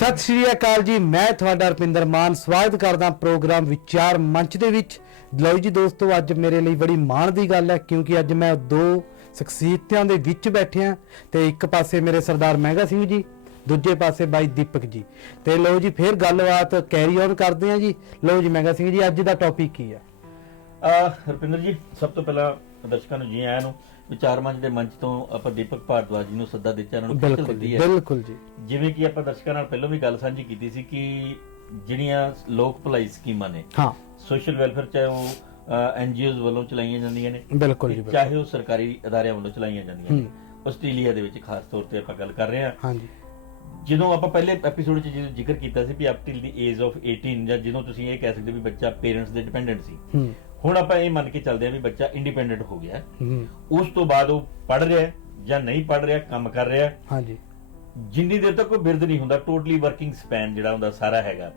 ਸਤਿ ਸ਼੍ਰੀ ਅਕਾਲ ਜੀ, ਮੈਂ ਤੁਹਾਡਾ ਰਪਿੰਦਰ ਮਾਨ। ਸਵਾਗਤ ਕਰਦਾ ਪ੍ਰੋਗਰਾਮ ਵਿਚਾਰ ਮੰਚ ਦੇ ਵਿੱਚ। ਲਓ ਜੀ ਦੋਸਤੋ, ਅੱਜ ਮੇਰੇ ਲਈ ਬੜੀ ਮਾਣ ਦੀ ਗੱਲ ਹੈ, ਕਿਉਂਕਿ ਅੱਜ ਮੈਂ ਦੋ ਸ਼ਖਸੀਅਤਾਂ ਦੇ ਵਿੱਚ ਬੈਠਿਆ ਤੇ ਇੱਕ ਪਾਸੇ ਮੇਰੇ ਸਰਦਾਰ ਮਹਿੰਗਾ ਸਿੰਘ ਜੀ, ਦੂਜੇ ਪਾਸੇ ਬਾਈ ਦੀਪਕ ਜੀ। ਤੇ ਲਓ ਜੀ, ਫਿਰ ਗੱਲਬਾਤ ਕੈਰੀ ਔਨ ਕਰਦੇ ਹਾਂ ਜੀ। ਲਓ ਜੀ ਮਹਿੰਗਾ ਸਿੰਘ ਜੀ, ਅੱਜ ਦਾ ਟੌਪਿਕ ਕੀ ਹੈ? ਅਹ ਰੁਪਿੰਦਰ ਜੀ, ਸਭ ਤੋਂ ਪਹਿਲਾਂ ਦਰਸ਼ਕਾਂ ਨੂੰ ਜੀ ਆਇਆਂ ਨੂੰ ਵਿਚਾਰ ਮੰਚ ਦੇ ਮੰਚ ਤੋਂ ਆਪਾਂ ਦੀਪਕ ਭਾਰਦਵਾਜ ਜੀ ਨੂੰ ਸੱਦਾ ਦਿੱਤਾ ਇਹਨਾਂ ਨੂੰ ਬਿਲਕੁਲ ਦਿੱਤੀ ਹੈ। ਬਿਲਕੁਲ ਜੀ। ਜਿਵੇਂ ਕਿ ਆਪਾਂ ਦਰਸ਼ਕਾਂ ਨਾਲ ਪਹਿਲਾਂ ਵੀ ਗੱਲ ਸਾਂਝੀ ਕੀਤੀ ਸੀ ਕਿ ਜਿਹੜੀਆਂ ਲੋਕ ਭਲਾਈ ਸਕੀਮਾਂ ਨੇ ਹਾਂ। ਸੋਸ਼ਲ ਵੈਲਫੇਅਰ ਚਾਹੇ ਉਹ ਐਨਜੀਓਜ਼ ਵੱਲੋਂ ਚਲਾਈਆਂ ਜਾਂਦੀਆਂ ਨੇ ਬਿਲਕੁਲ ਜੀ। ਚਾਹੇ ਉਹ ਸਰਕਾਰੀ ਅਦਾਰਿਆਂ ਵੱਲੋਂ ਚਲਾਈਆਂ ਜਾਂਦੀਆਂ ਨੇ। ਆਸਟ੍ਰੇਲੀਆ ਦੇ ਵਿੱਚ ਖਾਸ ਤੌਰ ਤੇ ਆਪਾਂ ਗੱਲ ਕਰ ਰਹੇ ਹਾਂ। ਹਾਂਜੀ। ਜਦੋਂ ਆਪਾਂ ਪਹਿਲੇ ਐਪੀਸੋਡ 'ਚ ਜਦੋਂ ਜ਼ਿਕਰ ਕੀਤਾ ਸੀ ਵੀ up till the age of 18 ਜਾਂ ਜਦੋਂ ਤੁਸੀਂ ਇਹ ਕਹਿ ਸਕਦੇ ਵੀ ਬੱਚਾ ਪੇਰੈਂਟਸ ਦੇ ਡਿਪੈਂਡੈਂਟ ਸੀ ਹੁਣ ਆਪਾਂ ਇਹ ਮੰਨ ਕੇ ਚੱਲਦੇ ਹਾਂ ਵੀ ਬੱਚਾ ਇੰਡੀਪੈਂਡੈਂਟ ਹੋ ਗਿਆ। ਹੂੰ ਉਸ ਤੋਂ ਬਾਅਦ ਉਹ ਪੜ ਰਿਹਾ ਹੈ ਜਾਂ ਨਹੀਂ ਪੜ ਰਿਹਾ ਕੰਮ ਕਰ ਰਿਹਾ ਹੈ। ਹਾਂਜੀ ਜਿੰਨੀ ਦੇਰ ਤੱਕ ਉਹ ਬਿਰਧ ਨਹੀਂ ਹੁੰਦਾ ਟੋਟਲੀ ਵਰਕਿੰਗ ਸਪੈਨ ਜਿਹੜਾ ਹੁੰਦਾ ਸਾਰਾ ਹੈਗਾ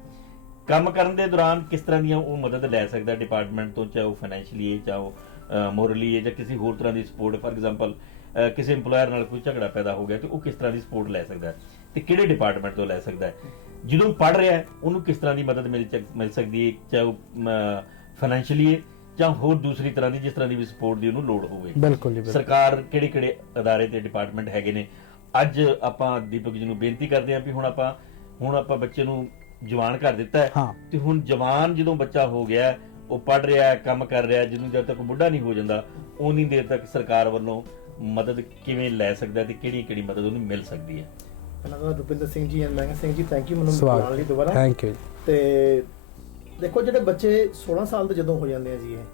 ਕੰਮ ਕਰਨ ਦੇ ਦੌਰਾਨ ਕਿਸ ਤਰ੍ਹਾਂ ਦੀਆਂ ਉਹ ਮਦਦ ਲੈ ਸਕਦਾ ਡਿਪਾਰਟਮੈਂਟ ਤੋਂ ਚਾਹੇ ਉਹ ਫਾਈਨੈਂਸ਼ੀਅਲੀ ਹੈ ਚਾਹੇ ਉਹ ਮੋਰਲੀ ਹੈ ਜਾਂ ਕਿਸੇ ਹੋਰ ਤਰ੍ਹਾਂ ਦੀ ਸਪੋਰਟ ਫਾਰ ਐਗਜ਼ਾਮਪਲ ਕਿਸੇ EMPLOYER ਨਾਲ ਕੋਈ ਝਗੜਾ ਪੈਦਾ ਹੋ ਗਿਆ ਤੇ ਉਹ ਕਿਸ ਤਰ੍ਹਾਂ ਦੀ ਸਪੋਰਟ ਲੈ ਸਕਦਾ ਹੈ ਤੇ ਕਿਹੜੇ ਡਿਪਾਰਟਮੈਂਟ ਤੋਂ ਲੈ ਸਕਦਾ ਹੈ ਜਦੋਂ ਪੜ ਰਿਹਾ ਹੈ ਉਹਨੂੰ ਕਿਸ ਤਰ੍ਹਾਂ ਦੀ ਮਦਦ ਮਿਲ ਚੱਕ- ਮਿਲ ਸਕਦੀ ਹੈ ਚਾਹੇ ਉਹ ਫਾਈਨੈਂਸ਼ੀਅਲੀ ਹੈ ਜਾਂ ਹੋਰ ਦੂਸਰੀ ਤਰ੍ਹਾਂ ਦੀ ਜਿਸ ਤਰ੍ਹਾਂ ਦੀ ਵੀ ਸਪੋਰਟ ਦੀ ਉਹਨੂੰ ਲੋੜ ਹੋਵੇ। ਬਿਲਕੁਲ ਜੀ ਬਿਲਕੁਲ। ਸਰਕਾਰ ਕਿਹੜੇ ਕਿਹੜੇ ਅਦਾਰੇ ਤੇ ਡਿਪਾਰਟਮੈਂਟ ਹੈਗੇ ਨੇ? ਅੱਜ ਆਪਾਂ ਦੀਪਕ ਜੀ ਨੂੰ ਬੇਨਤੀ ਕਰਦੇ ਹਾਂ ਵੀ ਹੁਣ ਆਪਾਂ ਹੁਣ ਆਪਾਂ ਬੱਚੇ ਨੂੰ ਜਵਾਨ ਕਰ ਦਿੱਤਾ ਹੈ ਹਾਂ। ਤੇ ਹੁਣ ਜਵਾਨ ਜਦੋਂ ਬੱਚਾ ਹੋ ਗਿਆ ਹੈ, ਉਹ ਪੜ ਰਿਹਾ ਹੈ ਕੰਮ ਕਰ ਰਿਹਾ ਹੈ, ਜਦੋਂ ਜਦ ਤੱਕ ਬੁੱਢਾ ਨਹੀਂ ਹੋ ਜਾਂਦਾ ਉਨੀ ਦੇਰ ਤੱਕ ਸਰਕਾਰ ਵੱਲੋਂ ਮਦਦ ਕਿਵੇਂ ਲੈ ਸਕਦਾ ਹੈ ਤੇ ਕਿਹੜੀ ਕਿਹੜੀ ਮਦਦ ਉਹਨੂੰ ਮਿਲ ਸਕਦੀ ਹੈ? ਪਹਿਲਾਂ ਤਾਂ ਰੁਪਿੰਦਰ ਸਿੰਘ ਜੀ ਐਂਡ ਮਹਿੰਗਾ ਸਿੰਘ ਜੀ ਥੈਂਕ ਯੂ ਮੈਨੂੰ ਸਵਾਗਤ। ਬੁਲਾਉਣ ਲਈ ਦੁਬਾਰਾ। ਥੈਂਕ ਯੂ ਤੇ ਦੇਖੋ ਜਿਹੜੇ ਬੱਚੇ 16 ਸਾਲ ਦੇ ਜਦੋਂ ਹੋ ਜਾਂਦੇ ਆ ਜੀ ਇਹ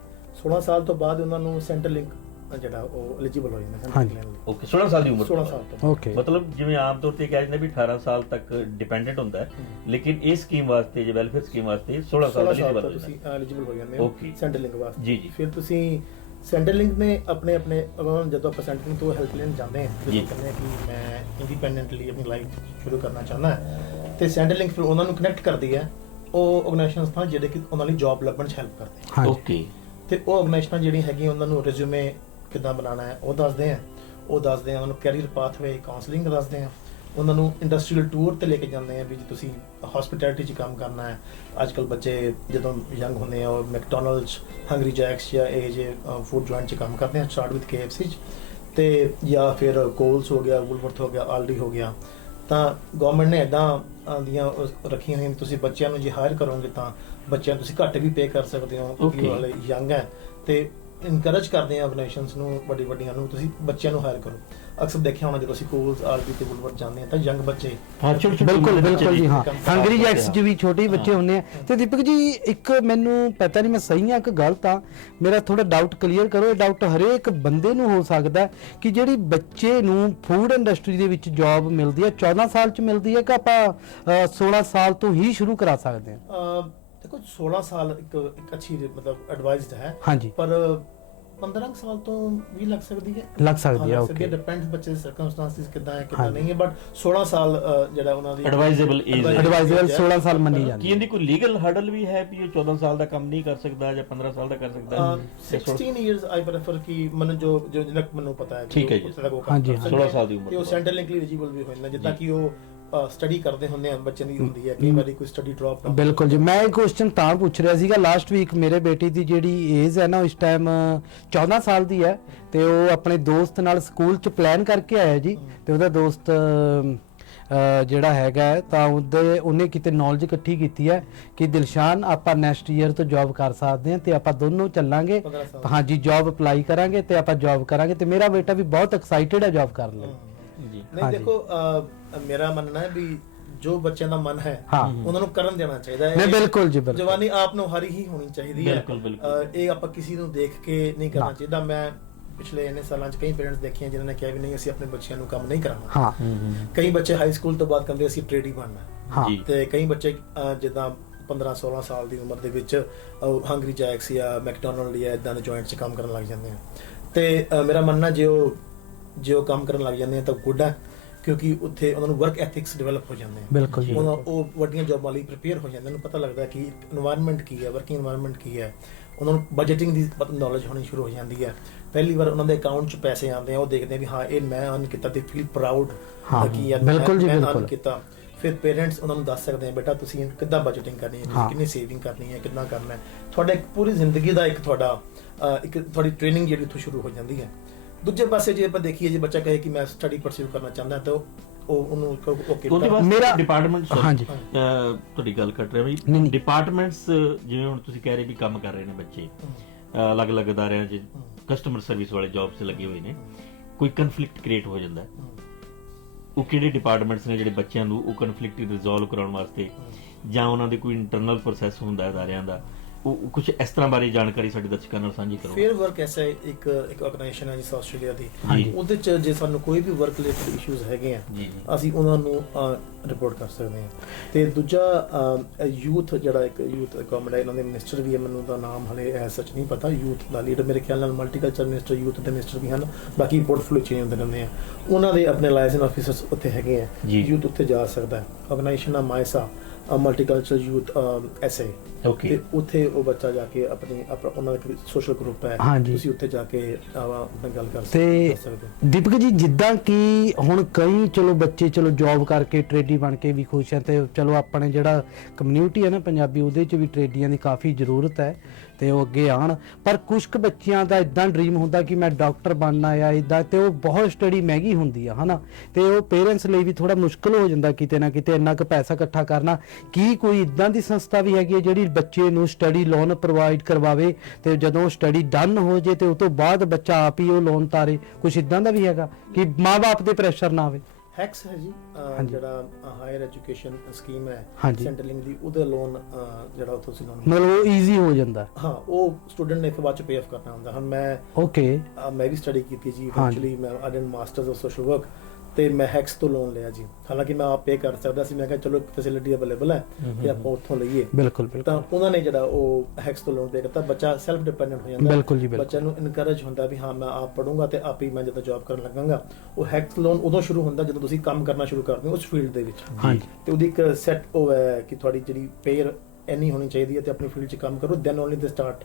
16 ਸਾਲ ਤੋਂ ਬਾਅਦ ਉਹਨਾਂ ਨੂੰ ਸੈਂਟਰ ਲਿੰਕ ਜਿਹੜਾ ਉਹ ਐਲੀਜੀਬਲ ਹੋ ਜਾਂਦਾ ਲਈ ਓਕੇ 16 ਸਾਲ ਦੀ ਉਮਰ 16 ਤੋਂ ਸਾਲ ਬਾਅਦ। ਤੋਂ ਓਕੇ ਮਤਲਬ ਜਿਵੇਂ ਆਮ ਤੌਰ ਤੇ ਕਿਹਾ ਜਾਂਦਾ ਵੀ 18 ਸਾਲ ਤੱਕ ਡਿਪੈਂਡੈਂਟ ਹੁੰਦਾ ਹੈ ਲੇਕਿਨ ਇਹ ਸਕੀਮ ਵਾਸਤੇ ਜੇ ਵੈਲਫੇਅਰ ਸਕੀਮ ਵਾਸਤੇ 16 ਸਾਲ 16 ਦੀ ਸਾਲ ਉਮਰ ਤੋਂ ਹੋ ਤੁਸੀਂ ਐਲੀਜੀਬਲ ਹੋ ਜਾਂਦੇ ਹੋ. ਸੈਂਟਰ ਲਿੰਕ ਵਾਸਤੇ ਜੀ, ਜੀ। ਫਿਰ ਤੁਸੀਂ ਸੈਂਟਰ ਲਿੰਕ ਨੇ ਆਪਣੇ ਆਪਣੇ ਜਦੋਂ ਆਪਾਂ ਸੈਂਟਰ ਲਿੰਕ ਤੋਂ ਹੈਲਪ ਲੈਣ ਜਾਂਦੇ ਹਾਂ ਜੀ। ਜਦੋਂ ਕਹਿੰਦੇ ਆ ਕਿ ਮੈਂ ਇੰਡੀਪੈਂਡੈਂਟਲੀ ਆਪਣੀ ਲਾਈਫ ਸ਼ੁਰੂ ਕਰਨਾ ਚਾਹੁੰਦਾ ਤੇ ਸੈਂਟਰ ਲਿੰਕ ਫਿਰ ਉਹਨਾਂ ਨੂੰ ਕਨੈਕਟ ਕਰਦੀ ਹੈ ਉਹ ਆਰਗੇਨਾਈਜੇਸ਼ਨਸ ਨਾਲ ਜਿਹੜੇ ਕਿ ਉਹਨਾਂ ਲਈ ਜੌਬ ਲੱਭਣ ਚ ਹੈਲਪ ਕਰਦੇ ਆ। ਓਕੇ ਤੇ ਉਹ ਆਰਗੇਨਾਈਜੇਸ਼ਨਾਂ ਜਿਹੜੀਆਂ ਹੈਗੀਆਂ ਉਹਨਾਂ ਨੂੰ ਰਿਜ਼ਿਊਮੇ ਕਿੱਦਾਂ ਬਣਾਉਣਾ ਹੈ ਉਹ ਦੱਸਦੇ ਆ। ਉਹ ਦੱਸਦੇ ਆ ਉਹਨਾਂ ਨੂੰ ਕੈਰੀਅਰ ਪਾਥਵੇ ਕਾਉਂਸਲਿੰਗ ਦੱਸਦੇ ਆ। ਉਹਨਾਂ ਨੂੰ ਇੰਡਸਟਰੀਅਲ ਟੂਰ ਤੇ ਲੈ ਕੇ ਜਾਂਦੇ ਆ ਵੀ ਜੇ ਤੁਸੀਂ ਹਸਪਿਟੈਲਿਟੀ 'ਚ ਕੰਮ ਕਰਨਾ ਹੈ। ਅੱਜ ਕੱਲ ਬੱਚੇ ਜਦੋਂ ਯੰਗ ਹੁੰਦੇ ਆ ਉਹ ਮੈਕਡੋਨਲਡਸ ਹੰਗਰੀ ਜੈਕਸ ਜਾਂ ਇਹ ਜੇ ਫੂਡ ਜੁਆਇੰਟ 'ਚ ਕੰਮ ਕਰਦੇ ਆ ਸਟਾਰਟ ਵਿਦ KFC 'ਚ। ਤੇ ਜਾਂ ਫਿਰ ਕੋਲਸ ਹੋ ਗਿਆ ਵੁਲਵਰਥ ਹੋ ਗਿਆ ਆਲਡੀ ਹੋ ਗਿਆ। ਤਾਂ ਗਵਰਨਮੈਂਟ ਨੇ ਇਦਾਂ ਦੀਆਂ ਰੱਖੀਆਂ ਹੋਈਆਂ ਤੁਸੀਂ ਬੱਚਿਆਂ ਨੂੰ ਜੇ ਹਾਇਰ ਕਰੋਗੇ ਤਾਂ ਬੱਚਿਆਂ ਤੁਸੀਂ ਘੱਟ ਵੀ ਪੇ ਕਰ ਸਕਦੇ ਹੋ ਕਿਉਂਕਿ. ਉਹ ਹਾਲੇ ਯੰਗ ਹੈ ਤੇ ਇਨਕਰੇਜ ਕਰਦੇ ਆ ਆਰਗੇਨਾਈਜੇਸ਼ਨਸ ਨੂੰ ਵੱਡੀ ਵੱਡੀਆਂ ਨੂੰ ਤੁਸੀਂ ਬੱਚਿਆਂ ਨੂੰ ਹਾਇਰ ਕਰੋ। ਅਕਸਰ ਦੇਖਿਆ ਹੋਣਾ ਜਦੋਂ ਅਸੀਂ ਕੋਲਸ ਆਲਡੀ ਤੇ ਵੁਲਵਰਥ ਜਾਂਦੇ ਆ ਤਾਂ ਯੰਗ ਬੱਚੇ ਹਾਂ ਛੋਟੇ ਛੋਟੇ ਬਿਲਕੁਲ ਬਿਲਕੁਲ ਜੀ ਹਾਂ। Hungry Jacks. ਚ ਵੀ ਛੋਟੇ ਬੱਚੇ ਹੁੰਦੇ ਆ। ਤੇ ਦੀਪਕ ਜੀ ਇੱਕ ਮੈਨੂੰ ਪਤਾ ਨਹੀਂ ਮੈਂ ਸਹੀ ਆ ਕਿ ਗਲਤ ਆ ਮੇਰਾ ਥੋੜਾ ਡਾਊਟ ਕਲੀਅਰ ਕਰੋ ਇਹ ਡਾਊਟ ਹਰੇਕ ਬੰਦੇ ਨੂੰ ਹੋ ਸਕਦਾ ਕਿ ਜਿਹੜੀ ਬੱਚੇ ਨੂੰ ਫੂਡ ਇੰਡਸਟਰੀ ਦੇ ਵਿੱਚ ਜੌਬ ਮਿਲਦੀ ਹੈ 14 ਸਾਲ ਚ ਮਿਲਦੀ ਹੈ ਕਿ ਆਪਾਂ ਅ, 16 ਸਾਲ ਤੋਂ ਹੀ ਸ਼ੁਰੂ ਕਰਾ ਸਕਦੇ ਅਹ ਦੇਖੋ 16 ਸਾਲ ਇੱਕ ਇੱਕ ਅੱਛੀ ਮਤਲਬ ਐਡਵਾਈਸਡ ਹੈ ਹਾਂਜੀ ਪਰ 15 ਕੁ ਸਾਲ ਤੋਂ ਵੀ ਲੱਗ ਸਕਦੀ ਹੈ ਲੱਗ ਸਕਦੀ ਹੈ ਓਕੇ ਡਿਪੈਂਡਸ ਬੱਚੇ ਦੇ ਸਰਕਮਸਟੈਂਸਿਸ ਕਿਦਾਂ ਹੈ ਕਿਦਾਂ। ਨਹੀਂ ਹੈ ਬਟ 16 ਸਾਲ ਜਿਹੜਾ ਉਹਨਾਂ ਦੀ age ਹੈ। ਐਡਵਾਈਜ਼ਰ 16 ਸਾਲ ਮੰਨੀ ਕੀ ਜਾਂਦੀ ਇਹਦੀ ਕੋਈ ਲੀਗਲ ਹਰਡਲ ਵੀ ਹੈ ਵੀ ਉਹ 14 ਸਾਲ ਦਾ ਕੰਮ ਨਹੀਂ ਕਰ ਸਕਦਾ ਜਾਂ 15 ਸਾਲ ਦਾ ਕਰ ਸਕਦਾ ਅਹ, ਤੇ ਸੋਲਾਂ- 16 ਇਅਰਸ ਆਈ ਪ੍ਰੈਫਰ ਕਿ ਮੈਨੂੰ ਜੋ ਜੋ ਜਿੰਨਾ ਕੁ ਮੈਨੂੰ ਪਤਾ ਹੈ ਕਿ ਠੀਕ ਹੈ ਜੀ। ਉੱਥੇ ਤੱਕ ਉਹ ਕੰਮ ਹਾਂਜੀ, ਕਰ ਹਾਂ। ਸਕਦੇ 16 ਸਾਲ ਦੀ ਉਮਰ ਤੇ ਉਹ ਤੋਂ ਸੈਂਟਰ ਲਿੰਕ ਲਈ ਐਲੀਜੀਬਲ ਵੀ ਹੋ ਜਾਂਦਾ। ਕਿ ਉਹ ਸਟੱਡੀ ਕਰਦੇ ਹੁੰਦੇ ਆ ਬੱਚੇ ਦੀ ਹੁੰਦੀ ਹੈ ਕਈ ਵਾਰੀ ਕੋਈ ਸਟੱਡੀ ਡ੍ਰੌਪ ਬਿਲਕੁਲ ਜੀ। ਮੈਂ ਇਹ ਕੁਐਸਚਨ ਤਾਂ ਪੁੱਛ ਰਿਹਾ ਸੀਗਾ ਲਾਸਟ ਵੀਕ ਮੇਰੇ ਬੇਟੀ ਦੀ ਜਿਹੜੀ ਏਜ ਹੈ ਨਾ ਇਸ ਟਾਈਮ 14 ਸਾਲ ਦੀ ਹੈ ਤੇ ਉਹ ਆਪਣੇ ਦੋਸਤ ਨਾਲ ਸਕੂਲ ਚ ਪਲਾਨ ਕਰਕੇ ਆਇਆ ਜੀ ਤੇ ਉਹਦਾ ਦੋਸਤ ਜਿਹੜਾ ਹੈਗਾ ਤਾਂ ਉਹਦੇ ਉਹਨੇ ਕਿਤੇ ਨੌਲੇਜ ਇਕੱਠੀ ਕੀਤੀ ਹੈ ਕਿ ਦਿਲਸ਼ਾਨ ਆਪਾਂ ਨੈਕਸਟ ਈਅਰ ਤੋਂ ਜੌਬ ਕਰ ਸਕਦੇ ਹਾਂ ਤੇ ਆਪਾਂ ਦੋਨੋਂ ਚੱਲਾਂਗੇ। 15 ਸਾਲ। ਹਾਂਜੀ ਜੌਬ ਅਪਲਾਈ ਕਰਾਂਗੇ ਤੇ ਆਪਾਂ ਜੌਬ ਕਰਾਂਗੇ ਤੇ ਮੇਰਾ ਬੇਟਾ ਵੀ ਬਹੁਤ ਐਕਸਾਈਟਿਡ ਹੈ ਜੌਬ ਕਰਨ ਲਈ। ਜੀ। ਨਹੀਂ। ਦੇਖੋ ਮੇਰਾ ਮੰਨਣਾ ਹੈ ਵੀ ਜੋ ਬੱਚਿਆਂ ਦਾ ਮਨ ਹੈ ਹਾਂ। ਉਹਨਾਂ ਨੂੰ ਕਰਨ ਦੇਣਾ ਚਾਹੀਦਾ ਹੈ। ਨਹੀਂ ਬਿਲਕੁਲ ਜੀ ਬਿਲਕੁਲ। ਜਵਾਨੀ ਆਪ ਨੂੰ ਹਰੀ ਹੀ ਹੋਣੀ ਚਾਹੀਦੀ ਹੈ। ਬਿਲਕੁਲ, ਬਿਲਕੁਲ। ਅਹ, ਇਹ ਆਪਾਂ ਕਿਸੇ ਨੂੰ ਦੇਖ ਕੇ ਨਹੀਂ ਕਰਨਾ। ਚਾਹੀਦਾ। ਮੈਂ ਪਿਛਲੇ ਇੰਨੇ ਸਾਲਾਂ 'ਚ ਕਈ ਪੇਰੈਂਟਸ ਦੇਖੇ ਆ ਜਿਨ੍ਹਾਂ ਨੇ ਕਿਹਾ ਵੀ ਨਹੀਂ ਅਸੀਂ ਆਪਣੇ ਬੱਚਿਆਂ ਨੂੰ ਕੰਮ ਨਹੀਂ ਕਰਾਉਣਾ। ਹਾਂ। ਕਈ ਬੱਚੇ ਹਾਈ ਸਕੂਲ ਤੋਂ ਬਾਅਦ ਕਹਿੰਦੇ ਅਸੀਂ ਟ੍ਰੇਡ ਬਣਨਾ। ਹੈ। ਹਾਂ ਜੀ। ਤੇ ਕਈ ਬੱਚੇ ਅਹ, ਜਿੱਦਾਂ 15 16 ਸਾਲ ਦੀ ਉਮਰ ਦੇ ਵਿੱਚ ਹੰਗਰੀ ਜੈਕਸ ਜਾਂ ਮੈਕਡੋਨਲਡ ਜਾਂ ਇਦਾਂ ਦੇ ਜੁਆਇੰਟ 'ਚ ਕੰਮ ਕਰਨ ਲੱਗ ਜਾਂਦੇ ਆ। ਤੇ ਅਹ, ਮੇਰਾ ਮੰਨਣਾ ਜੇ ਉਹ ਜੇ ਉਹ ਕੰਮ ਕਰਨ ਲੱਗ ਜਾਂਦੇ ਆ ਤਾਂ ਗੁੱਡ ਹੈ। ਕਿਉਂਕਿ ਉੱਥੇ ਉਹਨਾਂ ਨੂੰ ਵਰਕ ਐਥਿਕਸ ਡਿਵੈਲਪ ਹੋ ਜਾਂਦੇ ਆ। ਬਿਲਕੁਲ ਜੀ। ਉਹਨਾਂ ਉਹ ਵੱਡੀਆਂ ਜੌਬਾਂ ਲਈ ਪ੍ਰਪੇਅਰ ਹੋ ਜਾਂਦੇ ਨੂੰ ਪਤਾ ਲੱਗਦਾ ਕਿ এনवायरमेंट ਕੀ ਹੈ ਵਰਕਿੰਗ এনवायरमेंट ਕੀ ਹੈ। ਉਹਨਾਂ ਨੂੰ ਬਜਟਿੰਗ ਦੀ ਨੌਲੇਜ ਹੋਣੀ ਸ਼ੁਰੂ ਹੋ ਜਾਂਦੀ ਹੈ। ਪਹਿਲੀ ਵਾਰ ਉਹਨਾਂ ਦੇ ਅਕਾਊਂਟ 'ਚ ਪੈਸੇ ਆਉਂਦੇ ਆ ਉਹ ਦੇਖਦੇ ਆ ਵੀ ਹਾਂ ਇਹ ਮੈਂ ਅਨ ਕੀਤਾ ਤੇ ਫੀਲ ਪ੍ਰਾਊਡ ਕਿ ਯਾਰ ਬਿਲਕੁਲ ਜੀ ਬਿਲਕੁਲ। ਕੀਤਾ। ਫਿਰ ਪੇਰੈਂਟਸ ਉਹਨਾਂ ਨੂੰ ਦੱਸ ਸਕਦੇ ਆ ਬੇਟਾ ਤੁਸੀਂ ਕਿੱਦਾਂ ਬਜਟਿੰਗ ਕਰਨੀ ਹੈ? ਕਿੰਨੀ ਸੇਵਿੰਗ ਕਰਨੀ ਹੈ? ਕਿੰਨਾ ਕਰਨਾ ਹੈ? ਤੁਹਾਡਾ ਇੱਕ ਪੂਰੀ ਜ਼ਿੰਦਗੀ ਦਾ ਇੱਕ ਤੁਹਾਡਾ ਇੱਕ ਤੁਹਾਡੀ ਟ੍ਰੇਨਿੰਗ ਜਿਹੜੀ ਤੋਂ ਸ਼ੁਰੂ ਹੋ ਜਾਂਦੀ ਹੈ। ਦੂਜੇ ਪਾਸੇ ਜੇ ਆਪਾਂ ਦੇਖੀਏ ਜੇ ਬੱਚਾ ਕਹੇ ਕਿ ਮੈਂ ਸਟੱਡੀ ਪਰਸਿਊ ਕਰਨਾ ਚਾਹੁੰਦਾ ਤਾਂ ਉਹ ਉਹਨੂੰ ਓਕੇ ਉਹਦੇ ਵਾਸਤੇ ਮੇਰਾ- ਡਿਪਾਰਟਮੈਂਟ ਹਾਂਜੀ। ਤੁਹਾਡੀ ਗੱਲ ਕੱਟ ਰਿਹਾ ਨਹੀਂ, ਨਹੀਂ। ਡਿਪਾਰਟਮੈਂਟਸ ਜਿਵੇਂ ਹੁਣ ਤੁਸੀਂ ਕਹਿ ਰਹੇ ਵੀ ਕੰਮ ਕਰ ਰਹੇ ਨੇ ਬੱਚੇ ਅਹ ਅਲੱਗ-ਅਲੱਗ ਅਦਾਰਿਆਂ 'ਚ ਕਸਟਮਰ ਸਰਵਿਸ ਵਾਲੇ ਜੌਬਸ 'ਤੇ ਲੱਗੇ ਹੋਏ ਨੇ। ਕੋਈ ਕਨਫਲਿਕਟ ਕ੍ਰੀਏਟ ਹੋ ਜਾਂਦਾ। ਹੈ। ਉਹ ਕਿਹੜੇ ਡਿਪਾਰਟਮੈਂਟਸ ਨੇ ਜਿਹੜੇ ਬੱਚਿਆਂ ਨੂੰ ਉਹ ਕਨਫਲਿਕਟ ਰਿਜ਼ੋਲਵ ਕਰਾਉਣ ਵਾਸਤੇ ਜਾਂ ਉਹਨਾਂ ਦੇ ਕੋਈ ਇੰਟਰਨਲ ਪ੍ਰੋਸੈਸ ਹੁੰਦਾ ਹੈ ਅਦਾਰਿਆਂ ਦਾ? ਉਹ ਕੁਝ ਇਸ ਤਰ੍ਹਾਂ ਬਾਰੇ ਜਾਣਕਾਰੀ ਸਾਡੇ ਦਰਸ਼ਕਾਂ ਨਾਲ ਸਾਂਝੀ ਕਰੋ। ਫੇਅਰ ਵਰਕ ਐਸਾ ਇੱਕ ਇੱਕ ਆਰਗੇਨਾਈਜੇਸ਼ਨ ਹੈ ਜਿਸ ਆਸਟ੍ਰੇਲੀਆ ਦੀ। ਉਹਦੇ ਚ ਜੇ ਸਾਨੂੰ ਕੋਈ ਵੀ ਵਰਕ ਰਿਲੇਟਡ ਇਸ਼ੂਜ਼ ਹੈਗੇ ਆ। ਅਸੀਂ ਉਹਨਾਂ ਨੂੰ ਰਿਪੋਰਟ ਕਰ ਸਕਦੇ ਹਾਂ। ਤੇ ਦੂਜਾ ਯੂਥ ਜਿਹੜਾ ਇੱਕ ਯੂਥ ਗਵਰਨਮੈਂਟ ਹੈ ਇਹਨਾਂ ਦੇ ਮਿਨਿਸਟਰ ਵੀ ਹੈ ਮੈਨੂੰ ਦਾ ਨਾਮ ਹਲੇ ਐ ਸੱਚ ਨਹੀਂ ਪਤਾ। ਯੂਥ ਦਾ ਲੀਡਰ ਮੇਰੇ ਖਿਆਲ ਨਾਲ ਮਲਟੀਕਲਚਰ ਮਿਨਿਸਟਰ ਯੂਥ ਦੇ ਮਿਨਿਸਟਰ ਵੀ ਹਨ। ਬਾਕੀ ਪੋਰਟਫੋਲੀਓ ਚੇਂਜ ਹੁੰਦੇ ਰਹਿੰਦੇ ਆ। ਉਹਨਾਂ ਦੇ ਆਪਣੇ ਲਾਇਸੈਂਸ ਆਫੀਸਰਸ ਉੱਥੇ ਹੈਗੇ ਆ। ਯੂਥ ਉੱਥੇ ਜਾ ਸਕਦਾ ਹੈ। ਆਰਗੇਨਾਈਜੇਸ਼ਨ ਆ ਮਾਇਸਾ ਮਲਟੀਕਲਚਰ ਯੂਥ ਐਸਏ ਓਕੇ ਤੇ ਉੱਥੇ ਉਹ ਬੱਚਾ ਜਾ ਕੇ ਆਪਣੀ ਆਪਣਾ ਉਹਨਾਂ ਦਾ ਸੋਸ਼ਲ ਗਰੁੱਪ ਹੈ। ਹਾਂਜੀ। ਤੁਸੀਂ ਉੱਥੇ ਜਾ ਕੇ ਆਪਣੀ ਗੱਲ ਕਰ ਤੇ ਕਰ ਸਕਦੇ ਹੋ। ਦੀਪਕ ਜੀ ਜਿੱਦਾਂ ਕਿ ਹੁਣ ਕਈ ਚਲੋ ਬੱਚੇ ਚਲੋ ਜੌਬ ਕਰਕੇ ਟ੍ਰੇਡੀ ਬਣ ਕੇ ਵੀ ਖੁਸ਼ ਹੈ ਤੇ ਚਲੋ ਆਪਣੇ ਜਿਹੜਾ ਕਮਿਊਨਿਟੀ ਹੈ ਨਾ ਪੰਜਾਬੀ ਉਹਦੇ ਚ ਵੀ ਟ੍ਰੇਡੀਆਂ ਦੀ ਕਾਫੀ ਜ਼ਰੂਰਤ ਹੈ। ਤੇ ਉਹ ਅੱਗੇ ਆਣ ਪਰ ਕੁਝ ਕੁ ਬੱਚਿਆਂ ਦਾ ਇਦਾਂ ਡ੍ਰੀਮ ਹੁੰਦਾ ਕਿ ਮੈਂ ਡਾਕਟਰ ਬਣਨਾ ਆ ਇਦਾਂ ਤੇ ਉਹ ਬਹੁਤ ਸਟੱਡੀ ਮਹਿੰਗੀ ਹੁੰਦੀ ਆ, ਹਨਾ? ਤੇ ਉਹ ਪੇਰੈਂਟਸ ਲਈ ਵੀ ਥੋੜਾ ਮੁਸ਼ਕਲ ਹੋ ਜਾਂਦਾ ਕਿਤੇ ਨਾ ਕਿਤੇ, ਇੰਨਾ ਕੁ ਪੈਸਾ ਇਕੱਠਾ ਕਰਨਾ। ਕੀ ਕੋਈ ਇਦਾਂ ਦੀ ਸੰਸਥਾ ਵੀ ਹੈਗੀ ਹੈ ਜਿਹੜੀ ਬੱਚੇ ਨੂੰ ਸਟੱਡੀ ਲੋਨ ਪ੍ਰੋਵਾਈਡ ਕਰਵਾਵੇ ਤੇ ਜਦੋਂ ਸਟੱਡੀ ਡਨ ਹੋ ਜੇ ਤੇ ਉਸ ਤੋਂ ਬਾਅਦ ਬੱਚਾ ਆਪ ਹੀ ਉਹ ਲੋਨ ਤਾਰੇ? ਕੁਝ ਇਦਾਂ ਦਾ ਵੀ ਹੈਗਾ ਕਿ ਮਾਪੇ ਦੇ ਪ੍ਰੈਸ਼ਰ ਨਾ ਆਵੇ? ਹੈਕਸ ਹੈ ਜੀ ਅਹ, ਹਾਂਜੀ। ਜਿਹੜਾ ਹਾਇਰ ਐਜੂਕੇਸ਼ਨ ਸਕੀਮ ਹੈ ਹਾਂਜੀ। ਸੈਂਟਰਲਿੰਗ ਦੀ ਉਹਦਾ ਲੋਨ ਜਿਹੜਾ ਉੱਥੋਂ ਤੁਸੀਂ ਲੋਨ ਮਤਲਬ ਉਹ ਈਜ਼ੀ ਹੋ ਜਾਂਦਾ ਹਾਂ ਉਹ ਸਟੂਡੈਂਟ ਨੇ ਫਿਰ ਬਾਅਦ ਚ ਪੇ ਆਫ ਕਰਨਾ ਹੁੰਦਾ ਹੁਣ ਮੈਂ ਓਕੇ ਅਹ, ਮੈਂ ਵੀ ਸਟੱਡੀ ਕੀਤੀ ਜੀ ਹਾਂਜੀ। ਐਕਚੁਅਲੀ ਮੈਂ I done masters of social work ਤੇ ਮੈਂ ਹੈਕਸ ਤੋਂ ਲੋਨ ਲਿਆ ਜੀ। ਹਾਲਾਂਕਿ ਮੈਂ ਆਪ ਪੇ ਕਰ ਸਕਦਾ ਸੀ ਮੈਂ ਕਿਹਾ ਚਲੋ ਫੈਸਿਲਿਟੀ ਅਵੇਲੇਬਲ ਹੈ ਤੇ ਆਪਾਂ ਉੱਥੋਂ ਲਈਏ। ਬਿਲਕੁਲ ਤਾਂ ਬਿਲਕੁਲ। ਉਹਨਾਂ ਨੇ ਜਿਹੜਾ ਉਹ ਹੈਕਸ ਤੋਂ ਲੋਨ ਪੇ ਕੀਤਾ ਬੱਚਾ ਸੈਲਫ ਡਿਪੈਂਡੈਂਟ ਹੋ ਜਾਂਦਾ। ਬਿਲਕੁਲ ਜੀ, ਬਿਲਕੁਲ। ਬੱਚਾ ਨੂੰ ਇਨਕਰੇਜ ਹੁੰਦਾ ਵੀ ਹਾਂ ਮੈਂ ਆਪ ਪੜੂੰਗਾ ਤੇ ਆਪ ਹੀ ਮੈਂ ਜਦੋਂ ਜੌਬ ਕਰਨ ਲੱਗਾਂਗਾ। ਉਹ ਹੈਕਸ ਲੋਨ ਉਦੋਂ ਸ਼ੁਰੂ ਹੁੰਦਾ ਜਦੋਂ ਤੁਸੀਂ ਕੰਮ ਕਰਨਾ ਸ਼ੁਰੂ ਕਰਦੇ ਹੋ ਉਸ ਫੀਲਡ ਦੇ ਵਿੱਚ। ਹਾਂਜੀ। ਤੇ ਉਹਦੀ ਇੱਕ ਸੈਟ ਉਹ ਹੈ ਕਿ ਤੁਹਾਡੀ ਜਿਹੜੀ ਪੇਅਰ ਇੰਨੀ ਹੋਣੀ ਚਾਹੀਦੀ ਹੈ ਤੇ ਆਪਣੀ ਫੀਲਡ 'ਚ ਕੰਮ ਕਰੋ ਦੈਨ ਓਨਲੀ ਦੇ ਸਟਾਰਟ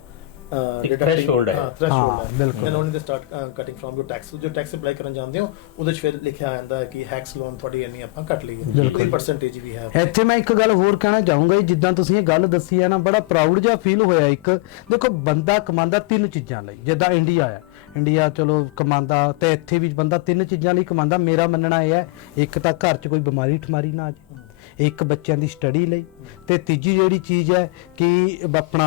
ਇੱਕ threshold ਹੈ। ਹਾਂ threshold ਹਾਂ, ਹੈ। ਬਿਲਕੁਲ। Then only they start cutting from your tax ਜੋ ਟੈਕਸ ਅਪਲਾਈ ਕਰਨ ਜਾਂਦੇ ਹੋ ਉਹਦੇ 'ਚ ਫਿਰ ਲਿਖਿਆ ਆਉਂਦਾ ਹੈ ਕਿ ਹੈਕਸ ਲੋਨ ਤੁਹਾਡੀ ਇੰਨੀ ਆਪਾਂ ਕੱਟ ਲਈਏ ਬਿਲਕੁਲ। ਉਹਦੀ ਪਰਸੈਂਟੇਜ ਵੀ ਹੈ। ਇੱਥੇ ਮੈਂ ਇੱਕ ਗੱਲ ਹੋਰ ਕਹਿਣਾ ਚਾਹੂੰਗਾ ਜੀ, ਜਿੱਦਾਂ ਤੁਸੀਂ ਇਹ ਗੱਲ ਦੱਸੀ ਹੈ ਨਾ ਬੜਾ ਪ੍ਰਾਊਡ ਜਿਹਾ ਫੀਲ ਹੋਇਆ ਇੱਕ। ਦੇਖੋ ਬੰਦਾ ਕਮਾਉਂਦਾ ਤਿੰਨ ਚੀਜ਼ਾਂ ਲਈ ਜਿੱਦਾਂ ਇੰਡੀਆ ਆ ਇੰਡੀਆ ਚਲੋ ਕਮਾਉਂਦਾ ਤੇ ਇੱਥੇ ਵੀ ਬੰਦਾ ਤਿੰਨ ਚੀਜ਼ਾਂ ਲਈ ਕਮਾਉਂਦਾ। ਮੇਰਾ ਮੰਨਣਾ ਇਹ ਹੈ ਇੱਕ ਤਾਂ ਘਰ 'ਚ ਕੋਈ ਬਿਮਾਰੀ ਠਮਾਰੀ ਨਾ ਆ ਜਾਏ। ਇੱਕ ਬੱਚਿਆਂ ਦੀ ਸਟੱਡੀ ਲਈ। ਤੇ ਤੀਜੀ ਜਿਹੜੀ ਚੀਜ਼ ਹੈ ਕਿ ਆਪਣਾ